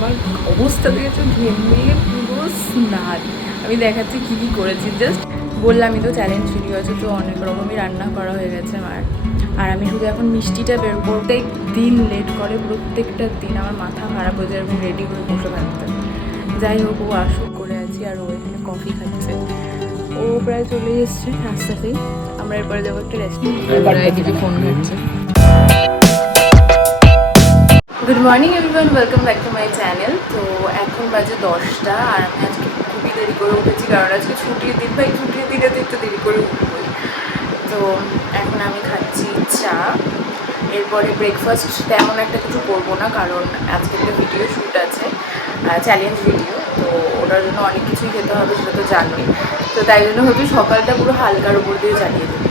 আমার অবস্থা দেখেছো, ঘেমে পুরো স্নান। আমি দেখাচ্ছি কী কী করেছি। জাস্ট বললামই তো চ্যালেঞ্জ ভিডিও আছে, তো অনেক রকমই রান্না করা হয়ে গেছে আমার। আর আমি শুধু এখন মিষ্টিটা বের প্রত্যেক দিন লেট করে, প্রত্যেকটা দিন আমার মাথা খারাপ হয়ে যায় এরকম রেডি করে বসে থাকতে। যাই হোক, ও আসুক করে আছি আর ও এখানে কফি খাচ্ছে। ও প্রায় চলে এসছে রাস্তাতেই। আমরা এরপরে যাবো একটা রেস্টুরেন্টে, ফোন ঘাটছে। Good morning everyone, welcome back to my channel. তো এখন বাজে 10টা আর আমি আজকে খুবই দেরি করে উঠেছি, কারণ আজকে ছুটির দিন, ভাই ছুটির দিনে তো একটু দেরি করে উঠবই। তো এখন আমি খাচ্ছি চা। এরপরে ব্রেকফাস্ট তেমন একটা কিছু করবো না, কারণ আজকে একটা ভিডিও শ্যুট আছে, চ্যালেঞ্জ ভিডিও। তো ওটার জন্য অনেক কিছুই খেতে হবে, সেটা তো জানোই। তো তাই জন্য ভাবছি সকালটা পুরো হালকার উপর দিয়ে চালিয়ে দেবো।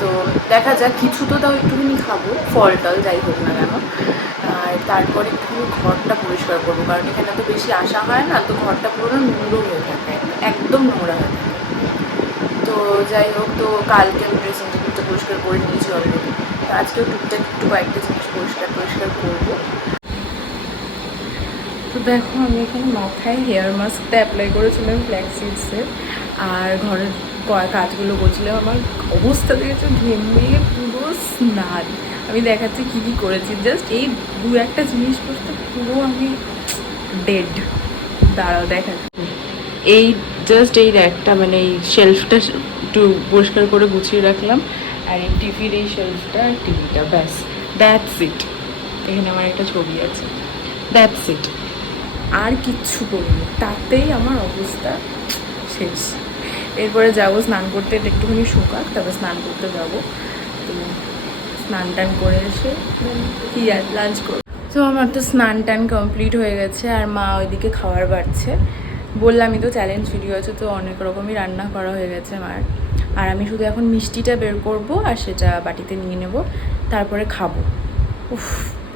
তো দেখা যাক, কিছু তো তাও একটুখানি খাবো, ফল টল যাই হোক না কেন। আর তারপরে একটুখানি ঘরটা পরিষ্কার করবো, কারণ এখানে তো বেশি আসা হয় না, তো ঘরটা পুরো নোংরা হয়ে থাকে, একদম নোংরা হয়ে থাকে। তো যাই হোক, তো কালকে আমি ড্রেসিং টেবিলটা পরিষ্কার করে নিয়েছি অলরেডি। তো আজকেও টুকটাক একটু কয়েকটা জিনিস পরিষ্কার করবো। তো দেখো, আমি এখানে মাথায় হেয়ার মাস্কটা অ্যাপ্লাই করেছিলাম ফ্ল্যাক্স সিডসের, আর ঘরের কাজগুলো করছিলাম। আমার অবস্থা দেখেছো, ঘেমে পুরো স্নান। আমি দেখাচ্ছি কী কী করেছি। জাস্ট এই দু একটা জিনিস করতে পুরো আমি ডেড। দাঁড়াও দেখাচ্ছি। এই জাস্ট এই র্যাকটা, মানে এই শেলফটা একটু পরিষ্কার করে গুছিয়ে রাখলাম, আর এই টিভির এই শেলফটা আর টিভিটা, ব্যাস, দ্যাটস ইট। এখানে আমার একটা ছবি আছে, দ্যাটস ইট। আর কিচ্ছু করিনি, তাতেই আমার অবস্থা শেষ। এরপরে যাবো স্নান করতে, একটুখানি শুকাক, তারপর স্নান করতে যাবো। তো স্নান টান করে এসে কি আর লাঞ্চ করবো। তো আমার তো স্নান টান কমপ্লিট হয়ে গেছে, আর মা ওইদিকে খাবার বাড়ছে। বললামই তো চ্যালেঞ্জ ভিডিও আছে, তো অনেক রকমই রান্না করা হয়ে গেছে আমার। আর আমি শুধু এখন মিষ্টিটা বের করবো আর সেটা বাটিতে নিয়ে নেব, তারপরে খাবো। উফ,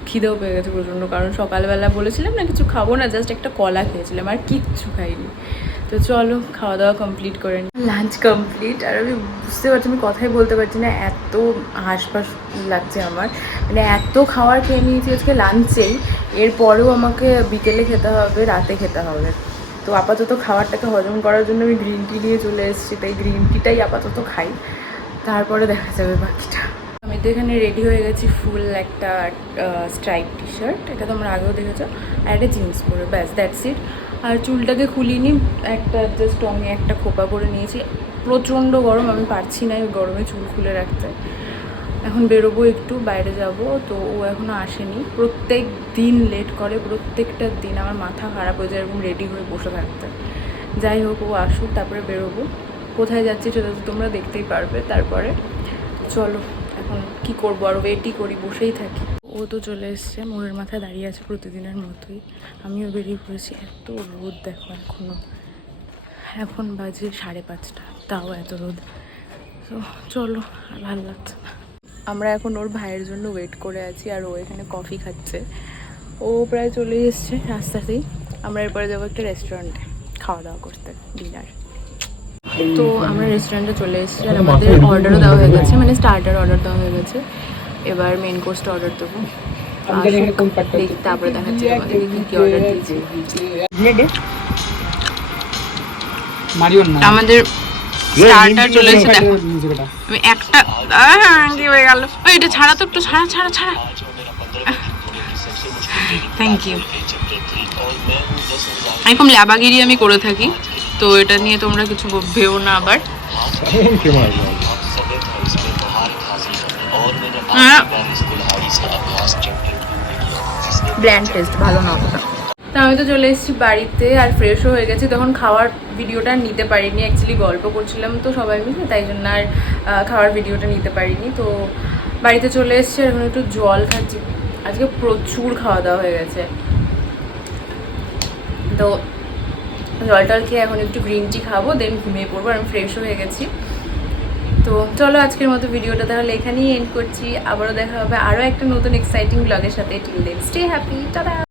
খিদেও পেয়ে গেছে প্রচণ্ড, কারণ সকালবেলা বলেছিলাম না কিছু খাবো না, জাস্ট একটা কলা খেয়েছিলাম, আর কিচ্ছু খাইনি। তো চলো খাওয়া দাওয়া কমপ্লিট করে নিই। লাঞ্চ কমপ্লিট, আর আমি বুঝতে পারছি, আমি কথাই বলতে পারছি না, এত হাঁসফাঁস লাগছে আমার। মানে এত খাবার খেয়ে নিয়েছি আজকে লাঞ্চেই, এরপরেও আমাকে বিকেলে খেতে হবে, রাতে খেতে হবে। তো আপাতত খাবারটাকে হজম করার জন্য আমি গ্রিন টি নিয়ে চলে এসেছি, তাই গ্রিন টিটাই আপাতত খাই, তারপরে দেখা যাবে বাকিটা। আমি তো এখানে রেডি হয়ে গেছি, ফুল একটা স্ট্রাইপ টি শার্ট, এটা তোমরা আগেও দেখেছো, আর একটা জিন্স পরে, ব্যাস দ্যাটস ইট। আর চুলটাকে খুলিনি, একটা জাস্ট আমি একটা খোপা করে নিয়েছি। প্রচণ্ড গরম, আমি পারছি না এই গরমে চুল খুলে রাখতে। এখন বেরোবো, একটু বাইরে যাব। তো ও এখনও আসেনি, প্রত্যেক দিন লেট করে, প্রত্যেকটা দিন আমার মাথা খারাপ হয়ে যায় এরকম রেডি হয়ে বসে থাকতে। যাই হোক, ও আসুক, তারপরে বেরোবো। কোথায় যাচ্ছি সেটা তো তোমরা দেখতেই পারবে। তারপরে চলো, এখন কি করবো, আর ওয়েটই করি, বসেই থাকি। ও তো চলে এসছে, মোড়ের মাথায় দাঁড়িয়ে আছে প্রতিদিনের মতোই। আমিও বেরিয়ে পড়েছি। এত রোদ দেখো এখনও, এখন বাজে 5:30, তাও এত রোদ। তো চলো, আর ভালো লাগছে না। আমরা এখন ওর ভাইয়ের জন্য ওয়েট করে আছি, আর ও এখানে কফি খাচ্ছে। ও প্রায় চলে এসছে রাস্তাতেই। আমরা এরপরে যাবো একটা রেস্টুরেন্টে খাওয়া দাওয়া করতে, ডিনার। তো আমরা রেস্টুরেন্টে চলে এসেছি, আর আমাদের অর্ডারও দেওয়া হয়ে গেছে, মানে স্টার্টার অর্ডার দেওয়া হয়ে গেছে। এবার মেন কোর্সটা অর্ডার দেবো, তারপরে দেখাচ্ছি তোমাদেরকে কী কী অর্ডার দিয়েছি। আমাদের স্টার্টার চলে এসেছে, দেখো। আমি একটা কি হয়ে গেল, এটা ছাড়া তো, একটু ছাড়া ছাড়া ছাড়া। Thank you. এরকম ল্যাবাগিরি আমি করে থাকি, তো এটা নিয়ে তোমরা কিছু ভেবো না আবার। ব্ল্যান্ড টেস্ট ভালো না অতটা। তা আমি তো চলে এসেছি বাড়িতে, আর ফ্রেশও হয়ে গেছি। তখন খাওয়ার ভিডিওটা নিতে পারিনি, অ্যাকচুয়ালি গল্প করছিলাম তো সবাই মিলে, তাই জন্য আর খাওয়ার ভিডিওটা নিতে পারিনি। তো বাড়িতে চলে এসেছি, আর এখন একটু জল খাচ্ছি। আজকে প্রচুর খাওয়া দাওয়া হয়ে গেছে, তো জল টল খেয়ে এখন একটু গ্রিন টি খাবো, দেন ঘুমিয়ে পড়বো। আমি ফ্রেশও হয়ে গেছি। তো চলো, আজকের মতো ভিডিওটা তাহলে এখানেই এন্ড করছি। আবারও দেখা হবে আরও একটা নতুন এক্সাইটিং ব্লগের সাথে। Till then stay happy, tata.